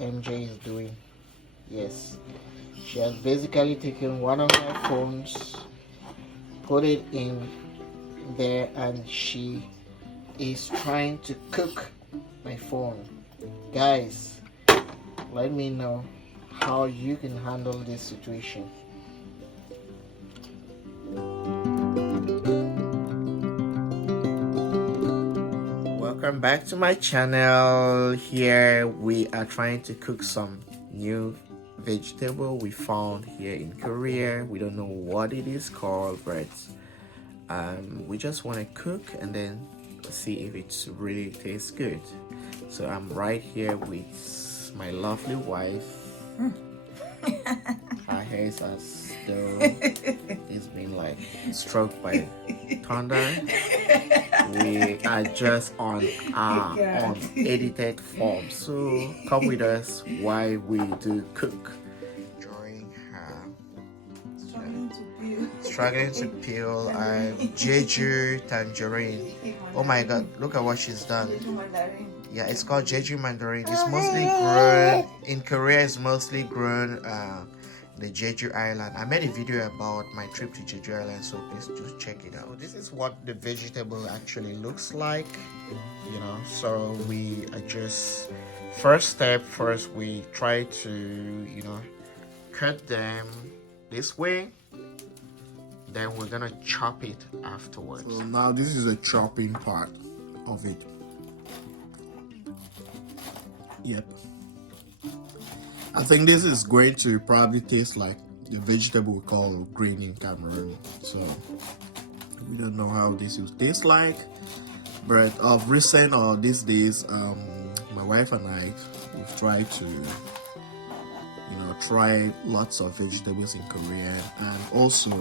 MJ is doing. Yes, she has basically taken one of my phones, put it in there, and she is trying to cook my phone. Guys, let me know how you can handle this situation. Welcome back to my channel. Here we are trying to cook some new vegetable we found here in Korea. We don't know what it is called, but we just want to cook and then see if it really tastes good. So I'm right here with my lovely wife. Her hair is as though it's been like struck by thunder. We are just on unedited form, so come with us while we do cook. Enjoying her struggling to peel jeju tangerine. Oh my god, look at what she's done. Yeah, it's called jeju mandarin. It's mostly grown in Korea. It's mostly grown the Jeju Island. I made a video about my trip to Jeju Island, so please just check it out. This is what the vegetable actually looks like, you know. So we are just first we try to, you know, cut them this way, then we're gonna chop it afterwards. So now this is a chopping part of it. Yep. I think this is going to probably taste like the vegetable we call green in Cameroon. So we don't know how this will taste like, but of recent or these days, my wife and I, we've tried to, you know, try lots of vegetables in Korea. And also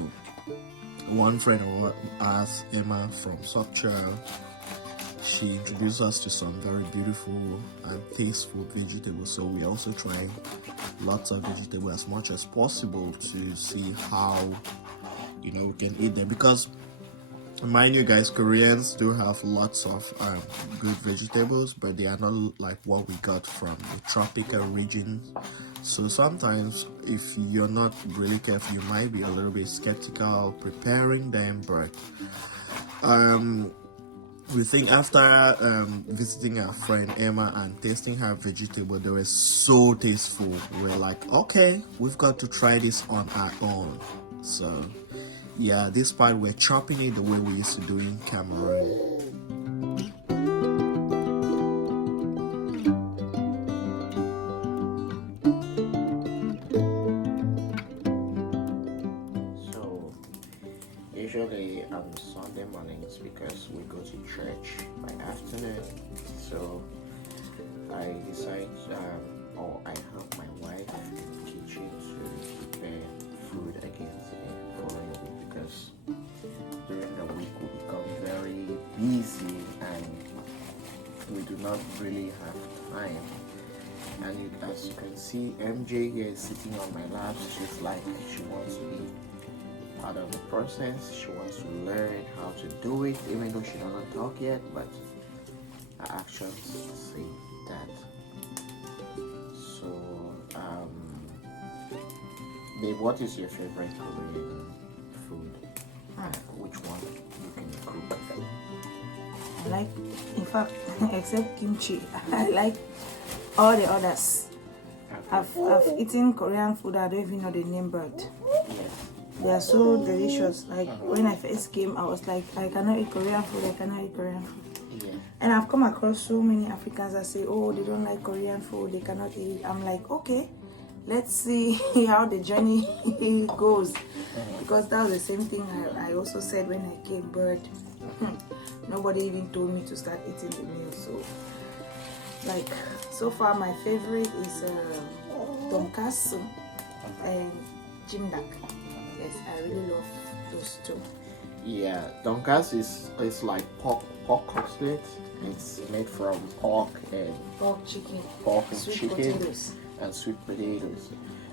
one friend of ours, Emma from Sopcha, she introduced us to some very beautiful and tasteful vegetables. So we also try lots of vegetables as much as possible to see how, you know, we can eat them. Because mind you guys, Koreans do have lots of good vegetables, but they are not like what we got from the tropical region. So sometimes if you're not really careful, you might be a little bit skeptical preparing them. But we think after visiting our friend Emma and tasting her vegetable, they were so tasteful. We're like, okay, we've got to try this on our own. So yeah, this part we're chopping it the way we used to do in Cameroon. Usually on Sunday mornings, because we go to church by afternoon, so I decide or I help my wife in the kitchen to prepare food again today following week, because during the week we become very busy and we do not really have time. And as you can see, MJ here is sitting on my lap. She's like, she wants to be part of the process. She wants to learn how to do it, even though she doesn't talk yet, but her actions say that. So babe, what is your favorite Korean food? Which one you can cook? I like, in fact, except kimchi, I like all the others. I've eaten Korean food, I don't even know the name, but they are so delicious. Like when I first came, I was like, I cannot eat Korean food, I cannot eat Korean food. And I've come across so many Africans that say, oh, they don't like Korean food, they cannot eat. I'm like, okay, let's see how the journey goes. Because that was the same thing I also said when I came, but nobody even told me to start eating the meal. So, like, so far my favorite is donkasu and jimdak. Yes, I really love those two. Yeah, donkasu is like pork cutlet. It's made from pork and chicken, and sweet chicken potatoes, and sweet potatoes.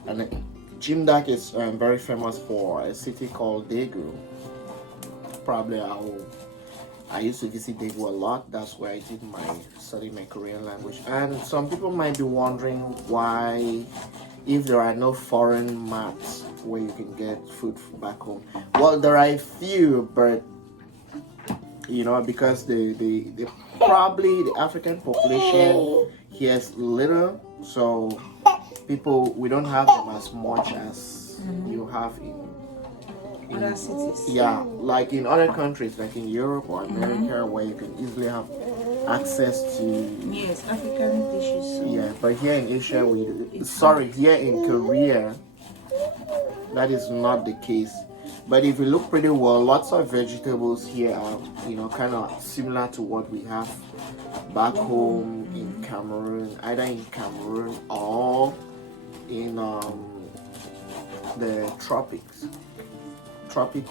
And jimdak is very famous for a city called Daegu. Probably I used to visit Daegu a lot. That's where I did studied my Korean language. And some people might be wondering why, if there are no foreign marts where you can get food back home. Well, there are a few, but because the probably the African population here is little, so we don't have them as much as you have in Other cities. yeah, like in other countries like in Europe or America, where you can easily have access to Yes, African dishes. yeah, but here in Asia here in Korea, that is not the case. But if you look pretty well, lots of vegetables here are kind of similar to what we have back home in Cameroon, either in Cameroon or in the tropic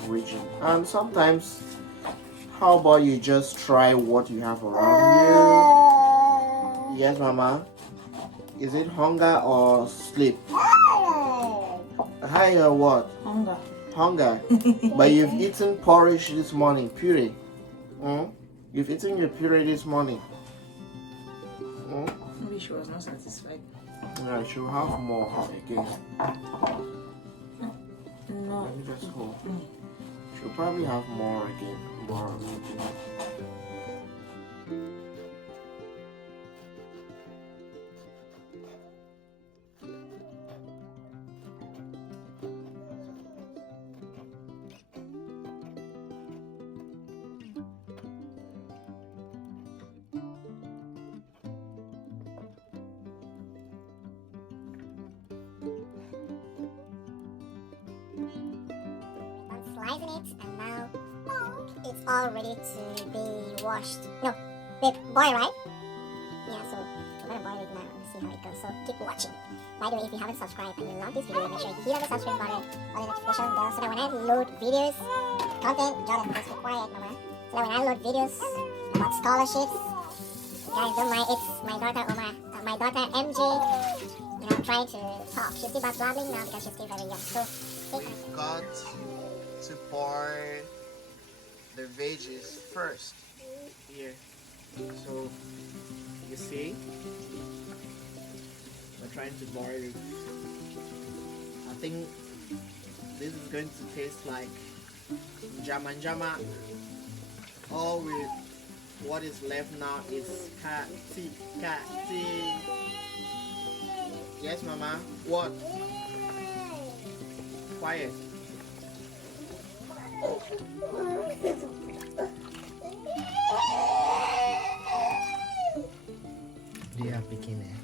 region. And sometimes, how about you just try what you have around you? Yes, Mama. Is it hunger or sleep? Hi, or what? Hunger. But you've eaten porridge this morning, puree. You've eaten your puree this morning. Maybe she was not satisfied. Yeah, she'll have more again. No. Let me just hold. She'll probably have more again. More. Slicing it, and now it's all ready to be washed. No, they boil, right? Yeah, so I'm gonna boil it now and see how it goes. So keep watching. By the way, if you haven't subscribed and you love this video, make sure you hit on the subscribe button or the notification bell so that when I load videos, content, Jordan, let's be quiet, mama. So that when I load videos about scholarships, guys don't mind, it's my daughter my daughter MJ, trying to talk. She's still blabbing now because she's still very young. So We've got to pour the veggies first here. So you see, we're trying to boil it. I think this is going to taste like jama. All with what is left now is kati. Yes, Mama. What? Quiet. Dia bikin ya.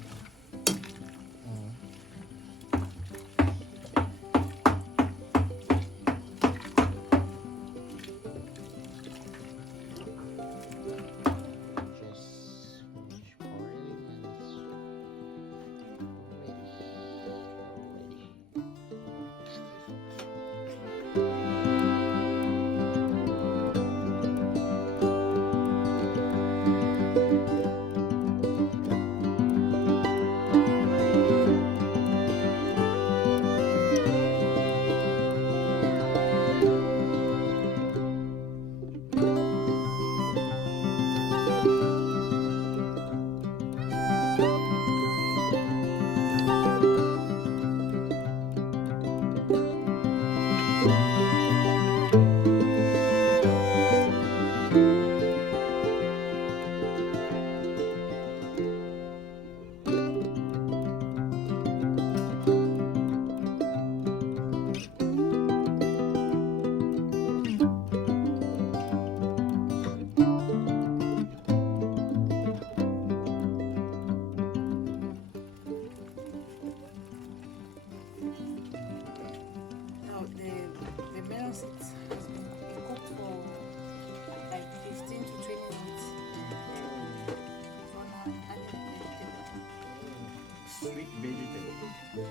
Sweet vegetable.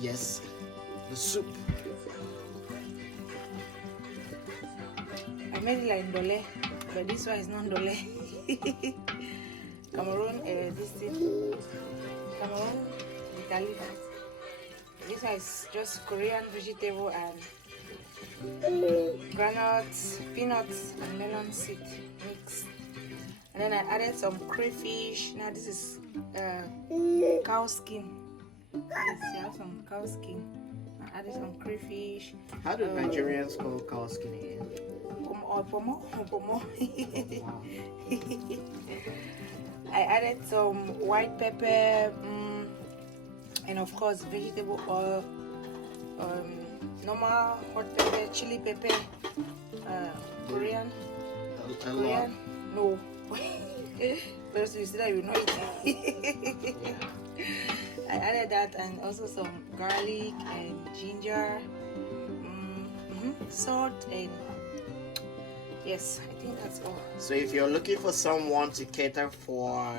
Yes, the soup. I made it like ndole, but this one is not ndole. Cameroon, this thing. Cameroon, Italy. This one is just Korean vegetable and granules, peanuts, and melon seed mixed. And then I added some crayfish. Now this is cow skin. Yes, you have some cow skin. I added some crayfish. How do Nigerians call cow skin again? Pomo. I added some white pepper, and of course vegetable oil, normal hot pepper, chili pepper, Korean. No. First you see that you know it. I added that, and also some garlic and ginger, salt, and yes, I think that's all. So if you're looking for someone to cater for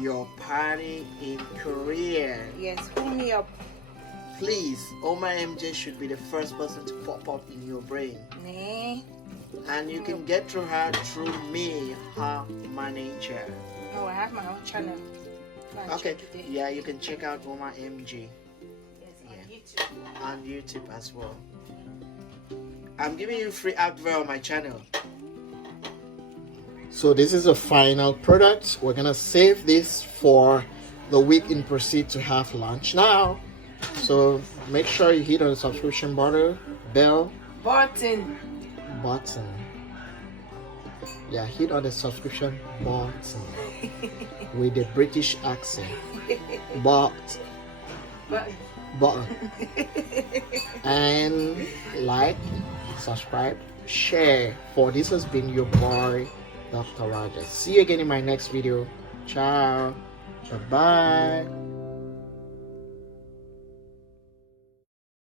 your party in Korea, Yes, hook me up. please, Oma MJ should be the first person to pop up in your brain. Nah. And you can get to her through me, her manager. No, I have my own channel. Go and Okay, check it there. yeah, you can check out Oma MJ Yes, on YouTube. on YouTube as well. I'm giving you free advert on my channel. So this is a final product. We're gonna save this for the week in Proceed to have lunch now. So make sure you hit on the subscription button, bell Button. button. Yeah, hit on the subscription button with the British accent. Button. And like, subscribe, share. For this has been your boy, Dr. Rogers. See you again in my next video. Ciao. Bye bye.